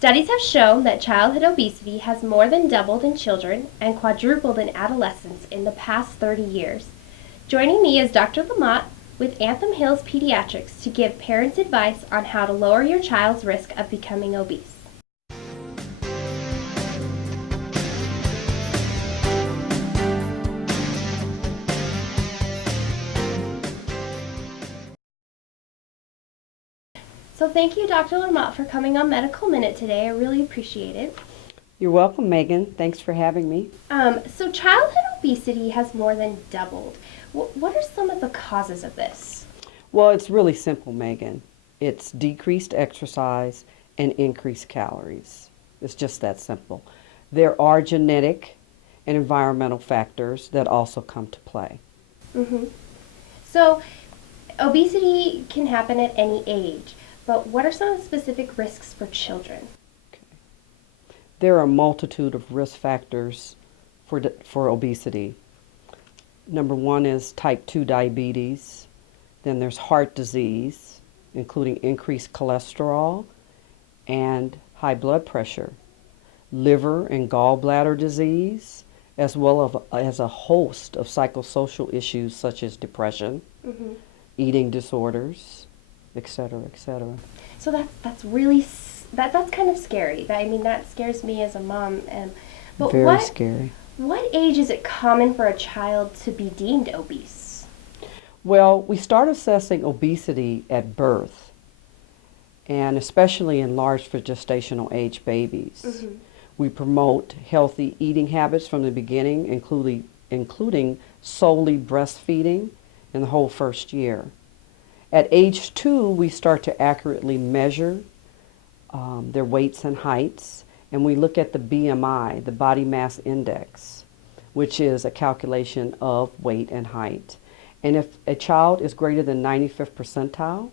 Studies have shown that childhood obesity has more than doubled in children and quadrupled in adolescents in the past 30 years. Joining me is Dr. Lamotte with Anthem Hills Pediatrics to give parents advice on how to lower your child's risk of becoming obese. So thank you, Dr. Lamotte, for coming on Medical Minute today. I really appreciate it. You're welcome, Megan. Thanks for having me. So childhood obesity has more than doubled. What are some of the causes of this? Well, it's really simple, Megan. It's decreased exercise and increased calories. It's just that simple. There are genetic and environmental factors that also come to play. So obesity can happen at any age, but what are some of the specific risks for children? There are a multitude of risk factors for obesity. Number one is type 2 diabetes. Then there's heart disease, including increased cholesterol and high blood pressure, liver and gallbladder disease, as well as a host of psychosocial issues such as depression, eating disorders, etc., etc. So that's really that's kind of scary. I mean, that scares me as a mom. But Very scary. What age is it common for a child to be deemed obese? Well, we start assessing obesity at birth, and especially in large for gestational age babies. We promote healthy eating habits from the beginning, including solely breastfeeding in the whole first year. At age 2, we start to accurately measure their weights and heights, and we look at the BMI, the body mass index, which is a calculation of weight and height. And if a child is greater than 95th percentile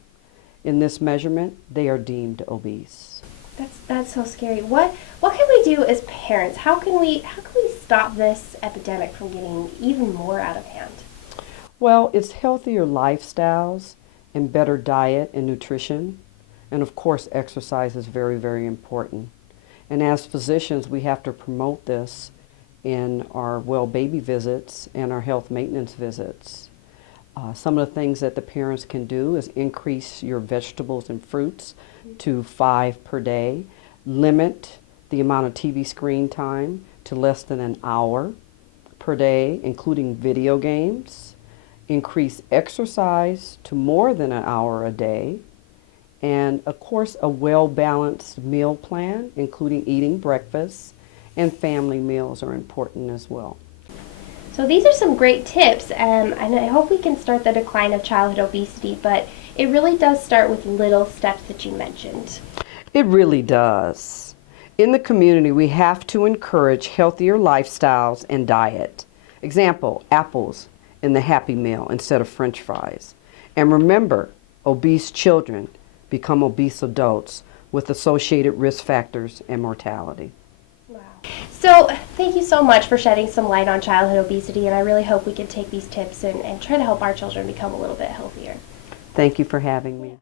in this measurement, they are deemed obese. That's so scary. What can we do as parents? How can we stop this epidemic from getting even more out of hand? Well, it's healthier lifestyles and better diet and nutrition. And of course, exercise is very, very important. And as physicians, we have to promote this in our well baby visits and our health maintenance visits. Some of the things that the parents can do is increase your vegetables and fruits to 5 per day, limit the amount of TV screen time to less than an hour per day, including video games, increase exercise to more than an hour a day, and of course a well-balanced meal plan, including eating breakfast, and family meals are important as well. So these are some great tips, and I hope we can start the decline of childhood obesity, but it really does start with little steps that you mentioned. It really does. In the community, we have to encourage healthier lifestyles and diet. Example, apples in the Happy Meal instead of French fries. And remember, obese children become obese adults with associated risk factors and mortality. Wow. So thank you so much for shedding some light on childhood obesity, and I really hope we can take these tips and try to help our children become a little bit healthier. Thank you for having me.